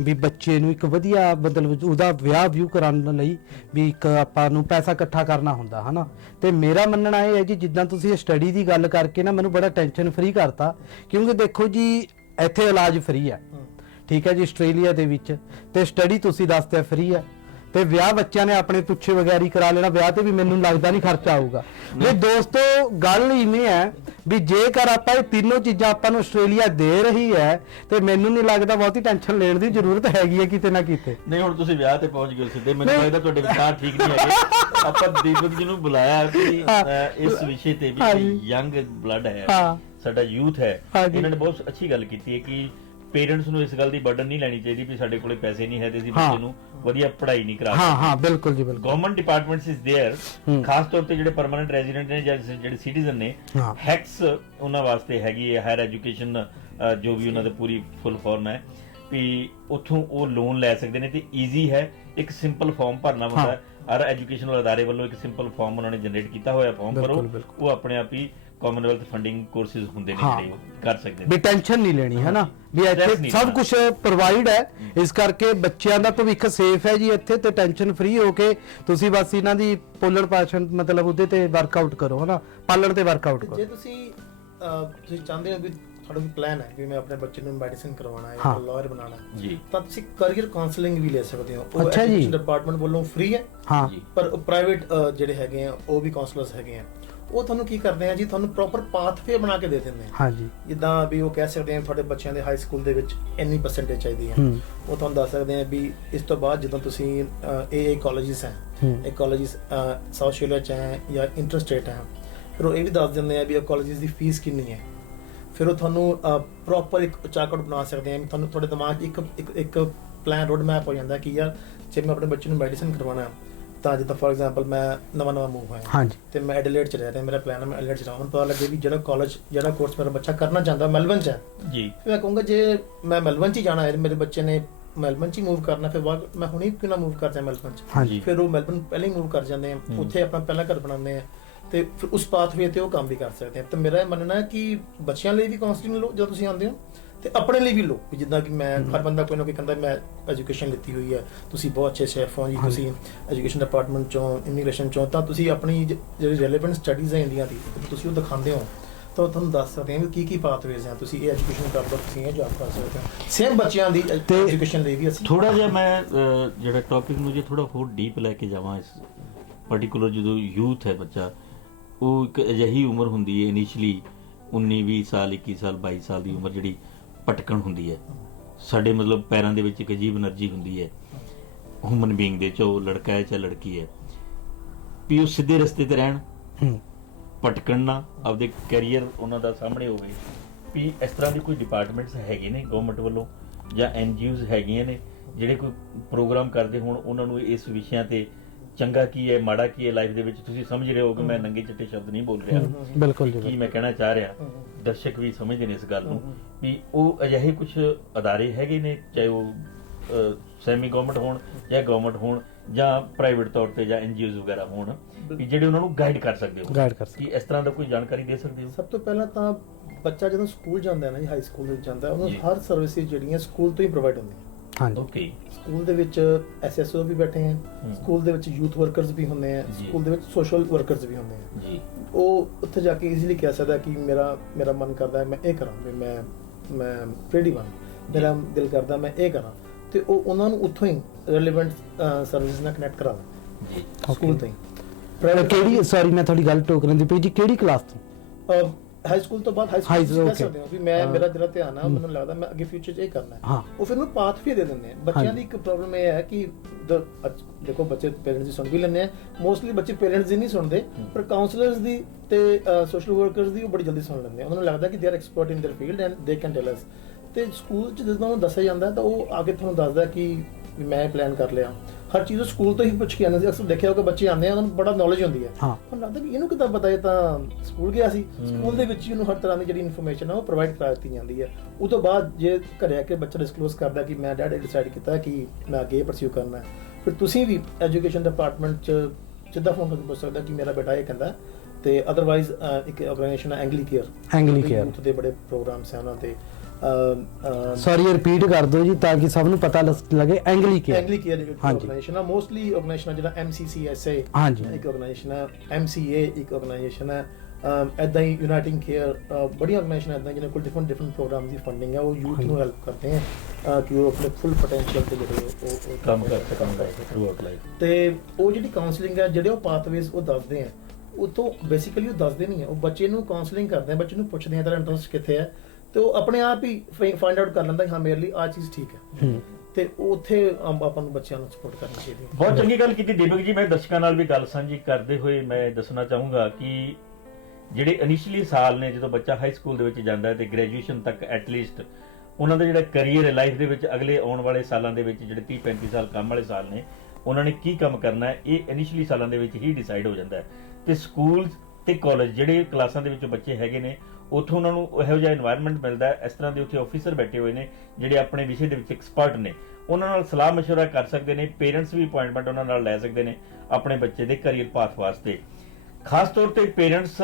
ਵੀ ਬੱਚੇ ਨੂੰ ਇੱਕ ਵਧੀਆ ਮਤਲਬ ਉਹਦਾ ਵਿਆਹ ਵਿਊ ਕਰਾਉਣ ਲਈ ਵੀ ਇੱਕ ਆਪਾਂ ਨੂੰ ਪੈਸਾ ਇਕੱਠਾ ਕਰਨਾ ਹੁੰਦਾ ਹਨਾ? ਤੇ ਮੇਰਾ ਮੰਨਣਾ ਇਹ ਹੈ ਜੀ ਜਿੱਦਾਂ ਤੁਸੀਂ ਸਟੱਡੀ ਦੀ ਗੱਲ ਕਰਕੇ ਨਾ ਮੈਨੂੰ ਬੜਾ ਟੈਨਸ਼ਨ ਫ੍ਰੀ ਕਰਤਾ ਕਿਉਂਕਿ ਦੇਖੋ ਜੀ ਇੱਥੇ ਇਲਾਜ ਫ੍ਰੀ ਹੈ। ਠੀਕ ਹੈ ਜੀ ਆਸਟ੍ਰੇਲੀਆ ਦੇ ਵਿੱਚ। ਤੇ ਸਟੱਡੀ ਤੁਸੀਂ ਦੱਸਦੇ ਫ੍ਰੀ ਹੈ। ਤੇ ਵਿਆਹ ਬੱਚਿਆਂ ਨੇ ਆਪਣੇ ਪੁੱਛੇ ਵਗੈਰੀ ਕਰਾ ਲੈਣਾ ਵਿਆਹ ਤੇ ਵੀ ਮੈਨੂੰ ਲੱਗਦਾ ਨਹੀਂ ਖਰਚਾ ਆਊਗਾ ਵੀ ਦੋਸਤੋ ਗੱਲ ਇਵੇਂ ਹੈ ਵੀ ਜੇਕਰ ਆਪਾਂ ਇਹ ਤਿੰਨੋਂ ਚੀਜ਼ਾਂ ਆਪਾਂ ਨੂੰ ਆਸਟ੍ਰੇਲੀਆ ਦੇ ਰਹੀ ਹੈ ਤੇ ਮੈਨੂੰ ਨਹੀਂ ਲੱਗਦਾ ਬਹੁਤੀ ਟੈਨਸ਼ਨ ਲੈਣ ਦੀ ਜ਼ਰੂਰਤ ਹੈਗੀ ਹੈ ਕਿਤੇ ਨਾ ਕਿਤੇ ਨਹੀਂ ਹੁਣ ਤੁਸੀਂ ਵਿਆਹ ਤੇ ਪਹੁੰਚ ਗਏ ਸਿੱਧੇ ਮੈਨੂੰ। ਲੱਗਦਾ ਤੁਹਾਡੇ ਵਿਚਾਰ ਠੀਕ ਨਹੀਂ ਹੈਗੇ ਆਪਾਂ ਦੀਪਕ ਜੀ ਨੂੰ ਬੁਲਾਇਆ ਕਿ ਇਸ ਵਿਸ਼ੇ ਤੇ ਵੀ। ਯੰਗ ਬਲੱਡ ਹੈ। ਸਾਡਾ ਯੂਥ ਹੈ। ਇਹਨਾਂ ਨੇ ਬਹੁਤ ਅੱਛੀ ਗੱਲ ਕੀਤੀ ਹੈ ਕਿ ਪੇਰੈਂਟਸ ਨੂੰ ਇਸ ਗੱਲ ਦੀ ਬਰਡਨ ਨਹੀਂ ਲੈਣੀ ਚਾਹੀਦੀ ਵੀ ਸਾਡੇ ਕੋਲੇ ਪੈਸੇ ਨਹੀਂ ਹੈ ਤੇ ਅਸੀਂ ਹਾਂ। ਬੱਚੇ ਨੂੰ ਵਧੀਆ ਪੜ੍ਹਾਈ ਨਹੀਂ ਕਰਾ ਹਾਂ ਹਾਂ ਬਿਲਕੁਲ ਜੀ ਬਿਲਕੁਲ ਗਵਰਨਮੈਂਟ ਡਿਪਾਰਟਮੈਂਟਸ ਇਜ਼ देयर ਹੂੰ। ਖਾਸ ਤੌਰ ਤੇ ਜਿਹੜੇ ਪਰਮਨੈਂਟ ਰੈਜ਼ੀਡੈਂਟ ਨੇ ਜਾਂ ਜਿਹੜੇ ਸਿਟੀਜ਼ਨ ਨੇ ਹਾਂ। ਹੈਕਸ ਉਹਨਾਂ ਵਾਸਤੇ ਹੈਗੀ ਹੈ ਹਾਇਰ ਐਜੂਕੇਸ਼ਨ ਜੋ ਵੀ ਉਹਨਾਂ ਦਾ ਪੂਰੀ ਫੁੱਲ ਫਾਰਮ ਹੈ ਵੀ ਉੱਥੋਂ ਉਹ ਲੋਨ ਲੈ ਸਕਦੇ ਨੇ ਤੇ ਈਜ਼ੀ ਹੈ ਇੱਕ ਸਿੰਪਲ ਫਾਰਮ ਭਰਨਾ ਹੁੰਦਾ ਹੈ ਹਰ ਐਜੂਕੇਸ਼ਨਲ ਅਦਾਰੇ ਵੱਲੋਂ ਇੱਕ ਸਿੰਪਲ ਫਾਰਮ ਉਹਨਾਂ ਨੇ ਜਨਰੇਟ ਕੀਤਾ ਹੋਇਆ ਫਾਰਮ ਭਰੋ। ਉਹ ਆਪਣੇ ਆਪ ਹੀ ਕਾਮਨਵੈਲਥ ਫੰਡਿੰਗ ਕੋਰਸਿਸ ਹੁੰਦੇ ਨੇ ਹਾਂ। ਜਿਹੜੇ ਕਰ ਸਕਦੇ ਵੀ ਨੇ ਟੈਨਸ਼ਨ ਨਹੀਂ ਲੈਣੀ ਹੈ ਨਾ ਵੀ ਇੱਥੇ ਸਭ। ਕੁਝ ਪ੍ਰੋਵਾਈਡ ਹੈ ਇਸ ਕਰਕੇ ਬੱਚਿਆਂ ਦਾ ਭਵਿੱਖ ਸੇਫ ਹੈ ਜੀ ਇੱਥੇ ਤੇ ਟੈਨਸ਼ਨ ਫ੍ਰੀ ਹੋ ਕੇ ਤੁਸੀਂ ਬਸ ਇਹਨਾਂ ਦੀ ਪੋਲਰ ਪਾਸ਼ਨ ਮਤਲਬ ਉਹਦੇ ਤੇ ਵਰਕਆਊਟ ਕਰੋ ਹਨਾ ਪਾਲਣ ਤੇ ਵਰਕਆਊਟ ਜੇ ਕਰੋ ਤੁਸੀਂ ਅਹ, ਤੁਸੀਂ ਚਾਹੁੰਦੇ ਹੋ ਵੀ ਤੁਹਾਡਾ ਕੋਈ ਪਲਾਨ ਹੈ ਵੀ ਮੈਂ ਆਪਣੇ ਬੱਚੇ ਨੂੰ ਮੈਡੀਸਿਨ ਕਰਵਾਉਣਾ ਹੈ। ਜਾਂ ਲਾਇਰ ਬਣਾਉਣਾ ਹੈ? ਜੀ। ਤਾਂ ਤੁਸੀਂ ਕੈਰੀਅਰ ਕਾਉਂਸਲਿੰਗ ਵੀ ਲੈ ਸਕਦੇ ਹੋ। ਅੱਛਾ ਜੀ। ਡਿਪਾਰਟਮੈਂਟ ਵੱਲੋਂ ਫ੍ਰੀ ਹੈ? ਹਾਂ। ਜੀ। ਪਰ ਪ੍ਰਾਈਵੇਟ ਜਿਹੜੇ ਹੈਗੇ ਆ ਉਹ ਵੀ ਕਾਉਂਸਲਰਸ ਹੈਗੇ ਆ। ਉਹ ਤੁਹਾਨੂੰ ਕੀ ਕਰਦੇ ਆ ਜੀ? ਤੁਹਾਨੂੰ ਪ੍ਰੋਪਰ ਪਾਥਵੇ ਬਣਾ ਕੇ ਦੇ ਦਿੰਦੇ ਆ। ਹਾਂਜੀ ਜਿੱਦਾਂ ਵੀ ਉਹ ਕਹਿ ਸਕਦੇ ਆ ਤੁਹਾਡੇ ਬੱਚਿਆਂ ਦੇ ਹਾਈ ਸਕੂਲ ਦੇ ਵਿੱਚ ਇੰਨੀ ਪਰਸੈਂਟੇਜ ਚਾਹੀਦੀ ਹੈ। ਉਹ ਤੁਹਾਨੂੰ ਦੱਸ ਸਕਦੇ ਆ ਵੀ ਇਸ ਤੋਂ ਬਾਅਦ ਜਦੋਂ ਤੁਸੀਂ ਇਹ ਇਹ ਕਾਲਜਸ ਹੈ। ਇਹ ਕਾਲਜਸ ਸਾਊਥ ਆਸਟ੍ਰੇਲੀਆ ਚ ਹੈ ਜਾਂ ਇੰਟਰਸਟੇਟ ਹੈ ਫਿਰ ਉਹ ਇਹ ਵੀ ਦੱਸ ਦਿੰਦੇ ਆ ਵੀ ਇਹ ਕਾਲਜਸ ਦੀ ਫੀਸ ਕਿੰਨੀ ਹੈ। ਫਿਰ ਉਹ ਤੁਹਾਨੂੰ ਪ੍ਰੋਪਰ ਇੱਕ ਚਾਰਟ ਬਣਾ ਸਕਦੇ ਆ। ਤੁਹਾਨੂੰ ਤੁਹਾਡੇ ਦਿਮਾਗ 'ਚ ਇੱਕ ਇੱਕ ਇੱਕ ਪਲਾਨ ਰੋਡ ਮੈਪ ਹੋ ਜਾਂਦਾ ਕਿ ਯਾਰ ਜੇ ਮੈਂ ਆਪਣੇ ਬੱਚੇ ਨੂੰ ਮੈਡੀਸਿਨ ਕਰਵਾਉਣਾ ਤਾਂ ਜਿੱਦਾਂ ਫੋਰ ਐਗਜ਼ਾਮਪਲ ਮੈਂ ਨਵਾਂ ਨਵਾਂ ਮੂਵ ਹੋਇਆ। ਹਾਂਜੀ। ਤੇ ਮੈਂ ਐਡਲੇਟ ਚ ਰਹਿ ਰਿਹਾ ਮੇਰਾ ਪਲਾਨ ਹੈ ਮੈਂ ਐਡਲੇਟ ਚ ਰਹਾਂ। ਮੈਨੂੰ ਪਤਾ ਲੱਗੇ ਵੀ ਜਿਹੜਾ ਕਾਲਜ ਜਿਹੜਾ ਕੋਰਸ ਮੇਰਾ ਬੱਚਾ ਕਰਨਾ ਚਾਹੁੰਦਾ ਮੈਲਬਨ ਚ ਹੈ। ਜੀ। ਫਿਰ ਮੈਂ ਕਹੂੰਗਾ ਜੇ ਮੈਂ ਮੈਲਬਨ ਚ ਹੀ ਜਾਣਾ ਹੈ ਮੇਰੇ ਬੱਚੇ ਨੇ ਮੈਲਬਨ ਚ ਹੀ ਮੂਵ ਕਰਨਾ ਫਿਰ ਬਾਅਦ ਮੈਂ ਹੁਣੇ ਕਿਉਂ ਨਾ ਮੂਵ ਕਰ ਜਾ ਮੈਲਬਨ ਚ। ਹਾਂਜੀ। ਫਿਰ ਉਹ ਮੈਲਬਨ ਪਹਿਲਾਂ ਹੀ ਮੂਵ ਕਰ ਜਾਂਦੇ ਆ। ਉੱਥੇ ਆਪਣਾ ਪਹਿਲਾ ਘਰ ਬਣਾਉਂਦੇ ਆ। ਤੇ ਫਿਰ ਉਸ ਪਾਥਵੇ ਤੇ ਉਹ ਕੰਮ ਵੀ ਕਰ ਸਕਦੇ ਆ। ਤੇ ਮੇਰਾ ਇਹ ਮੰਨਣਾ ਹੈ ਕਿ ਬੱਚਿਆਂ ਲਈ ਵੀ ਕਾਉਂਸਲਿੰਗ ਲਓ ਜਦੋਂ ਤੁਸੀਂ ਆਉਂਦੇ ਹੋ ਤੇ ਆਪਣੇ ਲਈ ਵੀ ਵੀ ਜਿੱਦਾਂ ਕਿ ਮੈਂ ਹਰ ਬੰਦਾ ਕੋਈ ਨਾ ਕੋਈ ਕਹਿੰਦਾ ਮੈਂ ਐਜੂਕੇਸ਼ਨ ਲਿੱਤੀ ਹੋਈ ਹੈ ਤੁਸੀਂ ਬਹੁਤ ਅੱਛੇ ਸ਼ੈਫ ਹੋ ਜੀ। ਤੁਸੀਂ ਐਜੂਕੇਸ਼ਨ ਡਿਪਾਰਟਮੈਂਟ ਚੋਂ ਇਮੀਗ੍ਰੇਸ਼ਨ ਚੋਂ ਤਾਂ ਤੁਸੀਂ ਆਪਣੀ ਜਿਹੜੀ ਰੈਲੇਵੈਂਟ ਸਟੱਡੀਜ਼ ਹੈ ਇੰਡੀਆ ਦੀ ਤੁਸੀਂ ਉਹ ਦਿਖਾਉਂਦੇ ਹੋ ਤਾਂ ਤੁਹਾਨੂੰ ਦੱਸ ਸਕਦੇ ਵੀ ਕੀ ਕੀ ਪਾਥਵੇਜ਼ ਆ। ਤੁਸੀਂ ਇਹ ਐਜੂਕੇਸ਼ਨ ਕਰ ਲਓ ਤੁਸੀਂ ਇਹ ਜੌਬ ਕਰ ਸਕਦੇ ਹੋ। ਸੇਮ ਬੱਚਿਆਂ ਦੀ ਐਜੂਕੇਸ਼ਨ ਲਈ ਵੀ ਅਸੀਂ ਥੋੜਾ ਜਿਹਾ ਮੈਂ ਜਿਹੜਾ ਟੌਪਿਕ ਨੂੰ ਜੇ ਥੋੜਾ ਹੋਰ ਡੀਪ ਲੈ ਕੇ ਜਾਵਾਂ ਇਸ ਪਾਰਟਿਕੂਲਰ ਜਦੋਂ ਯੂਥ ਹੈ ਬੱਚਾ ਉਹ ਇੱਕ ਅਜਿਹੀ ਉਮਰ ਹੁੰਦੀ ਹੈ ਇਨੀਸ਼ੀਅਲੀ 19 20 ਸਾਲ 21 ਸਾਲ 22 ਸਾਲ ਦੀ ਉਮਰ ਜਿਹੜੀ ਪਟਕਣ ਹੁੰਦੀ ਹੈ। ਸਾਡੇ ਮਤਲਬ ਪੈਰਾਂ ਦੇ ਵਿੱਚ ਇੱਕ ਅਜੀਬ એનર્ਜੀ ਹੁੰਦੀ ਹੈ। ਹਿਊਮਨ ਬੀਇੰਗ ਦੇ ਚ ਲੜਕਾ ਹੈ ਜਾਂ ਲੜਕੀ ਹੈ। ਵੀ ਉਹ ਸਿੱਧੇ ਰਸਤੇ ਤੇ ਰਹਿਣ ਪਟਕਣ ਨਾ ਆਪਦੇ ਕੈਰੀਅਰ ਉਹਨਾਂ ਦਾ ਸਾਹਮਣੇ ਹੋਵੇ। ਵੀ ਇਸ ਤਰ੍ਹਾਂ ਦੇ ਕੋਈ ਡਿਪਾਰਟਮੈਂਟਸ ਹੈਗੇ ਨੇ ਗਵਰਨਮੈਂਟ ਵੱਲੋਂ ਜਾਂ ਐਨਜੀਓਜ਼ ਹੈਗੀਆਂ ਨੇ ਜਿਹੜੇ ਕੋਈ ਪ੍ਰੋਗਰਾਮ ਕਰਦੇ ਹੋਣ ਉਹਨਾਂ ਨੂੰ ਇਸ ਵਿਸ਼ਿਆਂ ਤੇ ਚੰਗਾ ਕੀ ਹੈ ਮਾੜਾ ਕੀ ਹੈ ਲਾਈਫ ਦੇ ਵਿੱਚ? ਤੁਸੀਂ ਸਮਝ ਰਹੇ ਹੋ ਕਿ ਮੈਂ ਨੰਗੇ ਚਿੱਟੇ ਸ਼ਬਦ ਨਹੀਂ ਬੋਲ ਰਿਹਾ। ਬਿਲਕੁਲ ਜੀ ਕੀ ਮੈਂ ਕਹਿਣਾ ਚਾਹ ਰਿਹਾ? ਦਰਸ਼ਕ ਵੀ ਸਮਝਦੇ ਨੇ ਇਸ ਗੱਲ ਨੂੰ ਵੀ ਉਹ ਅਜਿਹੇ ਕੁਝ ਅਦਾਰੇ ਹੈਗੇ ਨੇ ਚਾਹੇ ਉਹ ਸੈਮੀ ਗਵਰਨਮੈਂਟ ਹੋਣ ਜਾਂ ਗਵਰਨਮੈਂਟ ਹੋਣ ਜਾਂ ਪ੍ਰਾਈਵੇਟ ਤੌਰ ਤੇ ਜਾਂ ਐਨਜੀਓਜ਼ ਵਗੈਰਾ ਹੋਣ ਵੀ ਜਿਹੜੇ ਉਹਨਾਂ ਨੂੰ ਗਾਈਡ ਕਰ ਸਕਦੇ ਹੋ। ਗਾਈਡ ਕਰ ਸਕਦੇ ਕੀ ਇਸ ਤਰ੍ਹਾਂ ਦਾ ਕੋਈ ਜਾਣਕਾਰੀ ਦੇ ਸਕਦੇ ਹੋ? ਸਭ ਤੋਂ ਪਹਿਲਾਂ ਤਾਂ ਬੱਚਾ ਜਦੋਂ ਸਕੂਲ ਜਾਂਦਾ ਹੈ ਨਾ ਜੀ ਹਾਈ ਸਕੂਲ ਵਿੱਚ ਜਾਂਦਾ ਹੈ, ਉਹਨੂੰ। ਹਰ ਸਰਵਿਸਿਜ਼ ਜਿਹੜੀਆਂ ਸਕੂਲ ਤੋਂ ਹੀ ਪ੍ਰੋਵਾਈਡ ਹੁੰਦੀਆਂ। ਹਾਂਜੀ। ਓਕੇ ਸਕੂਲ ਦੇ ਵਿੱਚ ਐਸਐਸਓ ਵੀ ਬੈਠੇ ਹਨ ਹਮ। ਸਕੂਲ ਦੇ ਵਿੱਚ ਯੂਥ ਵਰਕਰਸ ਵੀ ਹੁੰਦੇ ਆ। ਸਕੂਲ ਦੇ ਵਿੱਚ ਸੋਸ਼ਲ ਵਰਕਰਸ ਵੀ ਹੁੰਦੇ ਆ। ਜੀ। ਉਹ ਉੱਥੇ ਜਾ ਕੇ ਈਜ਼ੀਲੀ ਕਹਿ ਸਕਦਾ ਕਿ ਮੇਰਾ ਮੇਰਾ ਮਨ ਕਰਦਾ ਹੈ ਮੈਂ ਇਹ ਕਰਾਂ ਵੀ ਮੈਂ ਮੈਂ ਰੈਡੀ ਬਣ। ਮੇਰਾ ਦਿਲ ਕਰਦਾ ਮੈਂ ਇਹ ਕਰਾਂ। ਤੇ ਉਹ ਉਹਨਾਂ ਨੂੰ ਉੱਥੋਂ ਹੀ ਰੈਲੇਵੈਂਟ ਸਰਵਿਸ ਨਾਲ ਕਨੈਕਟ ਕਰਾ ਸਕੂਲ ਤੋਂ ਹੀ। ਪਰ ਕਿਹੜੀ ਸੌਰੀ ਮੈਂ ਤੁਹਾਡੀ ਗੱਲ ਟੋਕ ਰਹੀ ਪਈ ਜੀ ਕਿਹੜੀ ਕਲਾਸ ਤੋਂ? ਹਾਈ ਸਕੂਲ ਤੋਂ ਬਾਅਦ ਹਾਈ High ਸਕੂਲ school, ਕਹਿ ਸਕਦੇ ਹੋ ਵੀ ਮੈਂ ਹਾਂ। ਮੇਰਾ ਜਿਹੜਾ ਧਿਆਨ ਆ ਮੈਨੂੰ ਲੱਗਦਾ ਮੈਂ ਅੱਗੇ ਫਿਊਚਰ 'ਚ ਇਹ ਕਰਨਾ ਹੈ ਹਾਂ ਉਹ ਫਿਰ ਨੂੰ ਪਾਥ ਵੀ ਦੇ ਦਿੰਦੇ ਆ ਬੱਚਿਆਂ ਹਾਂਜੀ। ਦੀ ਇੱਕ ਪ੍ਰੋਬਲਮ ਇਹ ਹੈ ਕਿ ਦ- ਅੱਜ ਦੇਖੋ ਬੱਚੇ ਪੇਰੈਂਟਸ ਦੀ ਸੁਣ ਵੀ ਲੈਂਦੇ ਆ ਮੋਸਟਲੀ ਬੱਚੇ ਪੇਰੈਂਟਸ ਦੀ ਨਹੀਂ ਸੁਣਦੇ ਪਰ ਕਾਉਂਸਲਰਸ ਦੀ ਤੇ ਸੋਸ਼ਲ ਵਰਕਰਸ ਦੀ ਉਹ ਬੜੀ ਜਲਦੀ ਸੁਣ ਲੈਂਦੇ ਆ ਉਹਨਾਂ ਨੂੰ ਲੱਗਦਾ ਕਿ they are expert in their field and they can tell us ਤੇ ਸਕੂਲ ਚ ਜਦੋਂ ਉਹਨੂੰ ਦੱਸਿਆ ਜਾਂਦਾ ਤਾਂ ਉਹ ਆ ਕੇ ਤੁਹਾਨੂੰ ਦੱਸਦਾ ਕਿ ਵੀ ਮੈਂ ਪਲਾਨ ਕਰ ਲਿਆ ਹਰ ਚੀਜ਼ ਉਹ ਸਕੂਲ ਤੋਂ ਹੀ ਪੁੱਛ ਕੇ ਆਉਂਦੇ ਸੀ। ਅਕਸਰ ਦੇਖਿਆ ਹੋਗਾ ਬੱਚੇ ਆਉਂਦੇ ਆ ਉਹਨਾਂ ਨੂੰ ਬੜਾ ਨੌਲੇਜ ਹੁੰਦੀ ਹੈ। ਹਾਂ। ਪਰ ਲੱਗਦਾ ਵੀ ਇਹਨੂੰ ਕਿੱਦਾਂ ਪਤਾ ਇਹ ਤਾਂ ਸਕੂਲ ਗਿਆ ਸੀ। ਸਕੂਲ ਦੇ ਵਿੱਚ ਹੀ ਉਹਨੂੰ ਹਰ ਤਰ੍ਹਾਂ ਦੀ ਜਿਹੜੀ ਇਨਫੋਰਮੇਸ਼ਨ ਆ ਉਹ ਪ੍ਰੋਵਾਈਡ ਕਰਾ ਦਿੱਤੀ ਜਾਂਦੀ ਹੈ। ਉਸ ਤੋਂ ਬਾਅਦ ਜੇ ਘਰੇ ਆ ਕੇ ਬੱਚਾ ਡਿਸਕਲੋਜ਼ ਕਰਦਾ ਕਿ ਮੈਂ ਡੈਡ ਡਿਸਾਈਡ ਕੀਤਾ ਕਿ ਮੈਂ ਅੱਗੇ ਪਰਸਿਊ ਕਰਨਾ ਹੈ। ਫਿਰ ਤੁਸੀਂ ਵੀ ਐਜੂਕੇਸ਼ਨ ਡਿਪਾਰਟਮੈਂਟ ਚ ਸਿੱਧਾ ਫੋਨ ਕਰਕੇ ਪੁੱਛ ਸਕਦਾ ਕਿ ਮੇਰਾ ਬੇਟਾ ਇਹ ਕਹਿੰਦਾ ਤੇ ਅਦਰਵਾਈਜ਼ ਇੱਕ ਆਰਗੇਨਾਈਜੇਸ਼ਨ ਹੈ Anglicare Angli Care। Youth ਦੇ ਬੜੇ ਪ੍ਰੋਗਰਾਮਸ ਹੈ ਉਹਨਾਂ ਤੇ ਸੌਰੀ ਰਿਪੀਟ ਕਰ ਦਿਓ ਜੀ ਤਾਂ ਕਿ ਸਭ ਨੂੰ ਪਤਾ ਲੱਗ- ਲੱਗੇ ਐਂਗਲੀ ਕੀ ਐਂਗਲੀ ਕੇਅਰ ਇੱਕ ਹਾਂਜੀ। ਆਰਗੇਨਾਈਜੇਸ਼ਨ ਮੋਸਟਲੀ ਆਰਗੇਨਾਈਜੇਸ਼ਨ ਜਿਹੜਾ ਐਮਸੀਸੀਐਸਏ ਹਾਂਜੀ। ਇੱਕ ਆਰਗੇਨਾਈਜੇਸ਼ਨ ਹੈ ਐਮਸੀਏ ਇੱਕ ਆਰਗੇਨਾਈਜੇਸ਼ਨ ਹੈ ਐਦਾਂ ਹੀ ਯੂਨਾਈਟਿੰਗ ਕੇਅਰ ਬੜੀਆਂ ਆਰਗੇਨਾਈਜੇਸ਼ਨ ਐਦਾਂ ਜਿਹਨਾਂ ਕੋਲ ਡਿਫਰੈਂਟ ਡਿਫਰੈਂਟ ਪ੍ਰੋਗਰਾਮ ਦੀ ਫੰਡਿੰਗ ਹੈ ਉਹ ਯੂਥ ਨੂੰ ਹੈਲਪ ਕਰਦੇ ਹੈ ਕਿ ਉਹ ਆਪਣੇ ਫੁੱਲ ਪੋਟੈਂਸ਼ੀਅਲ ਤੇ ਜਿਹੜੇ ਉਹ- ਕੰਮ ਕਰ ਸਕਣ ਦਾ ਥਰੂ ਆਊਟ ਲਾਈਫ ਤੇ ਉਹ ਜਿਹੜੀ ਕਾਉਂਸਲਿੰਗ ਹੈ ਜਿਹੜੇ ਉਹ ਪਾਥਵੇਜ਼ ਉਹ ਦੱਸਦੇ ਆ। ਉਹ ਤੋਂ ਬੇਸਿਕਲੀ ਉਹ ਦੱਸਦੇ ਨਹੀਂ ਹੈ ਉਹ ਬੱਚੇ ਨੂੰ ਕਾਉਂਸਲਿੰਗ ਕਰਦੇ ਆ ਬੱਚੇ ਨੂੰ ਪੁੱਛਦੇ ਆ ਤੇਰਾ ਇੰਟਰਸਟ ਕਿੱਥੇ ਹੈ ਤੇ ਉਹ ਆਪਣੇ ਆਪ ਹੀ ਫਾਈਂਡ ਆਊਟ ਕਰ ਲੈਂਦਾ ਹਾਂ ਮੇਰੇ ਲਈ ਆ ਚੀਜ਼ ਠੀਕ ਹੈ। ਤੇ ਉੱਥੇ ਆਪ- ਨੂੰ ਬੱਚਿਆਂ ਨੂੰ ਸਪੋਰਟ ਕਰਨੀ ਚਾਹੀਦੀ ਹੈ। ਬਹੁਤ ਚੰਗੀ ਗੱਲ ਕੀਤੀ ਦੀਪਕ ਜੀ ਮੈਂ ਦਰਸ਼ਕਾਂ ਨਾਲ ਵੀ ਗੱਲ ਸਾਂਝੀ ਕਰਦੇ ਹੋਏ ਮੈਂ ਦੱਸਣਾ ਚਾਹੂੰਗਾ ਕਿ ਜਿਹੜੇ ਇਨੀਸ਼ੀਅਲੀ ਸਾਲ ਨੇ ਜਦੋਂ ਬੱਚਾ ਹਾਈ ਸਕੂਲ ਦੇ ਵਿੱਚ ਜਾਂਦਾ ਹੈ ਤੇ ਗ੍ਰੈਜੂਏਸ਼ਨ ਤੱਕ ਐਟਲੀਸਟ ਉਹਨਾਂ ਦਾ ਜਿਹੜਾ ਕੈਰੀਅਰ ਹੈ ਲਾਈਫ ਦੇ ਵਿੱਚ ਅਗਲੇ ਆਉਣ ਵਾਲੇ ਸਾਲਾਂ ਦੇ ਵਿੱਚ ਜਿਹੜੇ 30 35 ਸਾਲ ਕੰਮ ਵਾਲੇ ਸਾਲ ਨੇ ਉਹਨਾਂ ਨੇ ਕੀ ਕੰਮ ਕਰਨਾ ਹੈ ਇਹ ਇਨੀਸ਼ੀਅਲੀ ਸਾਲਾਂ ਦੇ ਵਿੱਚ ਹੀ ਡਿਸਾਈਡ ਹੋ ਜਾਂਦਾ ਹੈ। ਤੇ ਸਕੂਲ ਤੇ ਕਾਲਜ ਜਿਹੜੇ ਕਲਾਸਾਂ ਦੇ ਵਿੱਚ ਬੱਚੇ ਹੈਗੇ ਨੇ ਉੱਥੋਂ ਉਹਨਾਂ ਨੂੰ ਇਹੋ ਜਿਹਾ এনवायरमेंट ਮਿਲਦਾ ਹੈ, ਇਸ ਤਰ੍ਹਾਂ ਦੇ ਉੱਥੇ ਆਫੀਸਰ ਬੈਠੇ ਹੋਏ ਨੇ, ਜਿਹੜੇ ਆਪਣੇ ਵਿਸ਼ੇ ਦੇ ਵਿੱਚ ਐਕਸਪਰਟ ਨੇ। ਉਹਨਾਂ ਨਾਲ ਸਲਾਹ مشورہ ਕਰ ਸਕਦੇ ਨੇ ਪੇਰੈਂਟਸ ਵੀ ਅਪਾਇੰਟਮੈਂਟ ਉਹਨਾਂ ਨਾਲ ਲੈ ਸਕਦੇ ਨੇ ਆਪਣੇ ਬੱਚੇ ਦੇ ਕੈਰੀਅਰ ਪਾਥ ਵਾਸਤੇ। ਖਾਸ ਤੌਰ ਤੇ ਪੇਰੈਂਟਸ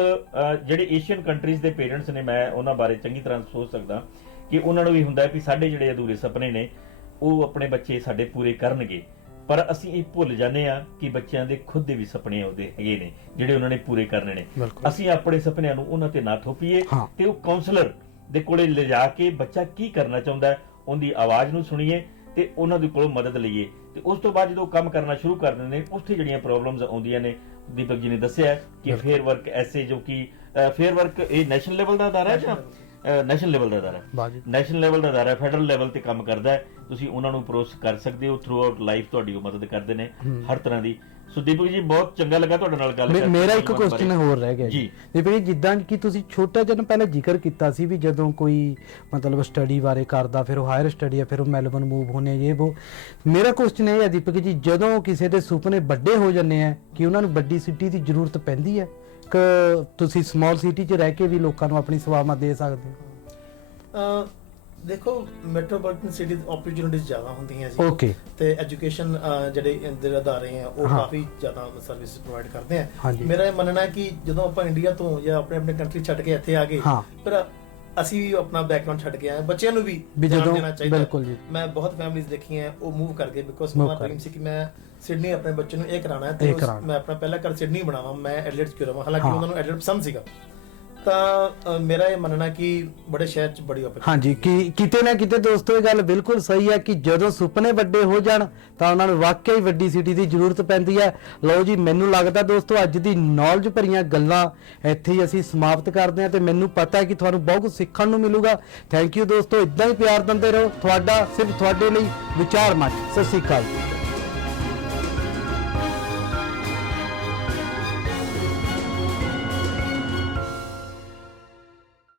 ਜਿਹੜੇ ਏਸ਼ੀਅਨ ਕੰਟਰੀਜ਼ ਦੇ ਪੇਰੈਂਟਸ ਨੇ, ਮੈਂ ਉਹਨਾਂ ਬਾਰੇ ਚੰਗੀ ਤਰ੍ਹਾਂ ਸੋਚ ਸਕਦਾ ਕਿ ਉਹਨਾਂ ਨੂੰ ਵੀ ਹੁੰਦਾ ਹੈ ਕਿ ਸਾਡੇ ਜਿਹੜੇ ਅਧੂਰੇ ਸੁਪਨੇ ਨੇ, ਉਹ ਆਪਣੇ ਬੱਚੇ ਸਾਡੇ ਪੂਰੇ ਕਰਨਗੇ। ਪਰ ਅਸੀਂ ਇਹ ਭੁੱਲ ਜਾਂਦੇ ਆ ਕਿ ਬੱਚਿਆਂ ਦੇ ਖੁਦ ਦੇ ਵੀ ਸੁਪਨੇ ਆਉਂਦੇ ਹੈਗੇ ਨੇ ਜਿਹੜੇ ਉਹਨਾਂ ਨੇ ਪੂਰੇ ਕਰਨੇ ਨੇ। ਅਸੀਂ ਆਪਣੇ ਸੁਪਨਿਆਂ ਨੂੰ ਉਹਨਾਂ ਤੇ ਨਾ ਥੋਪੀਏ। ਤੇ ਉਹ ਕਾਉਂਸਲਰ ਦੇ ਕੋਲੇ ਲਿਜਾ ਕੇ ਬੱਚਾ ਕੀ ਕਰਨਾ ਚਾਹੁੰਦਾ ਉਹਦੀ ਆਵਾਜ਼ ਨੂੰ ਸੁਣੀਏ ਤੇ ਉਹਨਾਂ ਦੇ ਕੋਲੋਂ ਮਦਦ ਲਈਏ ਤੇ ਉਸ ਤੋਂ ਬਾਅਦ ਜਦੋਂ ਕੰਮ ਕਰਨਾ ਸ਼ੁਰੂ ਕਰ ਦਿੰਦੇ ਨੇ ਉੱਥੇ ਜਿਹੜੀਆਂ ਪ੍ਰੋਬਲਮਸ ਆਉਂਦੀਆਂ ਨੇ ਦੀਪਕ ਜੀ ਨੇ ਦੱਸਿਆ ਕਿ ਫੇਅਰ ਵਰਕ ਐਸੇ ਜੋ ਕਿ ਫੇਅਰ ਵਰਕ ਇਹ ਨੈਸ਼ਨਲ ਲੈਵਲ ਦਾ ਅਦਾਰਾ ਹੈ ਜਾਂ ਨੈਸ਼ਨਲ ਲੈਵਲ ਦਾ ਅਦਾਰਾ ਹੈ। ਬਾਜੀ ਨੈਸ਼ਨਲ ਲੈਵਲ ਦਾ ਅਦਾਰਾ ਫੈਡਰਲ ਲੈਵਲ ਤੇ ਕੰਮ ਕਰਦਾ ਹੈ। ਤੁਸੀਂ ਉਹਨਾਂ ਨੂੰ ਅਪਰੋਚ ਕਰ ਸਕਦੇ ਹੋ ਥਰੂ ਆਊਟ ਲਾਈਫ ਤੁਹਾਡੀ ਉਹ ਮਦਦ ਕਰਦੇ ਨੇ ਹਰ ਤਰ੍ਹਾਂ ਦੀ। ਸੋ ਦੀਪਕ ਜੀ ਬਹੁਤ ਚੰਗਾ ਲੱਗਾ ਤੁਹਾਡੇ ਨਾਲ ਗੱਲ ਕਰਕੇ ਮੇਰਾ ਇੱਕ ਕੁਐਸਚਨ। ਹੋਰ ਰਹਿ ਗਿਆ ਜੀ। ਜੀ। ਵੀ ਜਿੱਦਾਂ ਕਿ ਤੁਸੀਂ ਛੋਟਾ ਜਿਹਾ ਪਹਿਲਾਂ ਜ਼ਿਕਰ ਕੀਤਾ ਸੀ ਵੀ ਜਦੋਂ ਕੋਈ ਮਤਲਬ ਸਟੱਡੀ ਬਾਰੇ ਕਰਦਾ ਫਿਰ ਉਹ ਹਾਇਰ ਸਟੱਡੀ ਆ ਫਿਰ ਉਹ ਮੈਲਬਨ ਮੂਵ ਹੋਣੇ ਇਹ ਉਹ ਮੇਰਾ ਕੁਐਸਚਨ ਇਹ ਹੈ ਦੀਪਕ ਜੀ ਜਦੋਂ ਕਿਸੇ ਦੇ ਸੁਪਨੇ ਵੱਡੇ ਹੋ ਜਾਂਦੇ ਆ ਕਿ ਉਹਨਾਂ ਨੂੰ ਵੱਡੀ ਸਿਟੀ ਦੀ ਜ਼ਰੂਰਤ ਪੈਂਦੀ ਹੈ? ਕਿ ਤੁਸੀਂ ਸਮਾਲ ਸਿਟੀ 'ਚ ਰਹਿ ਕੇ ਵੀ ਲੋਕਾਂ ਨੂੰ ਆਪਣੀ ਸੇਵਾਵਾਂ ਦੇ ਸਕਦੇ ਹੋ ਦੇਖੋ ਮੈਟਰੋਪੋਲੀਟਨ ਸਿਟੀ ਓਪਰਚੁਨਿਟੀਜ਼ ਜ਼ਿਆਦਾ ਹੁੰਦੀਆਂ ਜੀ ਓਕੇ ਤੇ ਐਜੂਕੇਸ਼ਨ ਜਿਹੜੇ ਇਹਦੇ ਅਦਾਰੇ ਆ ਉਹ। ਕਾਫੀ ਜ਼ਿਆਦਾ ਸਰਵਿਸ ਪ੍ਰੋਵਾਈਡ ਕਰਦੇ ਆ। ਮੇਰਾ ਇਹ ਮੰਨਣਾ ਹੈ ਕਿ ਜਦੋਂ ਆਪਾਂ ਇੰਡੀਆ ਤੋਂ ਜਾਂ ਆਪਣੇ ਆਪਣੇ ਕੰਟਰੀ ਛੱਡ ਕੇ ਇੱਥੇ ਆ ਗਏ। ਫਿਰ ਅਸੀਂ ਵੀ ਆਪਣਾ ਬੈਕਗ੍ਰਾਉਂਡ ਛੱਡ ਕੇ ਆਏ ਹਾਂ। ਬੱਚਿਆਂ ਨੂੰ ਵੀ ਜਦੋਂ- ਦੇਣਾ ਚਾਹੀਦਾ ਬਿਲਕੁਲ ਜੀ। ਮੈਂ ਬਹੁਤ ਫੈਮਿਲੀਜ਼ ਦੇਖੀਆਂ ਉਹ ਮੂਵ ਕਰ ਗਏ ਬਿਕੋਜ਼ Move ਮੇਰਾ ਕਰ ਡ੍ਰੀਮ ਗਏ। ਸੀ ਕਿ ਮੈਂ ਸਿਡਨੀ ਆਪਣੇ ਬੱਚੇ ਨੂੰ ਇਹ ਕਰਾਉਣਾ ਹੈ ਤੇ ਇਹ ਉਸ- ਕਰਾਉਣਾ। ਮੈਂ ਆਪਣਾ ਪਹਿਲਾ ਘਰ ਸਿਡਨੀ ਬਣਾਵਾਂ ਮੈਂ ਐਡਲਟ ਚ ਕਰਾਵਾਂ ਹਾਲਾਂਕਿ ਹਾਂ। ਉਹਨਾਂ ਨੂੰ ਐਡਲਟ ਪਸੰਦ ਸੀਗਾ ਤਾਂ ਮੇਰਾ ਇਹ ਮੰਨਣਾ ਕਿ ਬੜੇ ਸ਼ਹਿਰ ਚ ਬੜੀ opportunity ਹਾਂਜੀ ਕਿ ਕਿਤੇ ਨਾ ਕਿਤੇ ਦੋਸਤੋ ਇਹ ਗੱਲ ਬਿਲਕੁਲ ਸਹੀ ਹੈ ਕਿ ਜਦੋਂ ਸੁਪਨੇ ਵੱਡੇ ਹੋ ਜਾਣ ਤਾਂ ਉਹਨਾਂ ਨੂੰ ਵਾਕਈ ਵੱਡੀ ਸਿਟੀ ਦੀ ਜ਼ਰੂਰਤ ਪੈਂਦੀ ਹੈ। ਲਓ ਜੀ ਮੈਨੂੰ ਲੱਗਦਾ ਦੋਸਤੋ ਅੱਜ ਦੀ ਨੌਲੇਜ ਭਰੀਆਂ ਗੱਲਾਂ ਇੱਥੇ ਹੀ ਅਸੀਂ ਸਮਾਪਤ ਕਰਦੇ ਹਾਂ ਤੇ ਮੈਨੂੰ ਪਤਾ ਹੈ ਕਿ ਤੁਹਾਨੂੰ ਬਹੁਤ ਕੁਝ ਸਿੱਖਣ ਨੂੰ ਮਿਲੂਗਾ। ਥੈਂਕ ਯੂ ਦੋਸਤੋ ਇਦਾਂ ਹੀ ਪਿਆਰ ਦਿੰਦੇ ਰਹੋ। ਤੁਹਾਡਾ ਸਿਰਫ ਤੁਹਾਡੇ ਲਈ ਵਿਚਾਰ ਮੰਚ। ਸਤਿ ਸ਼੍ਰੀ ਅਕਾਲ।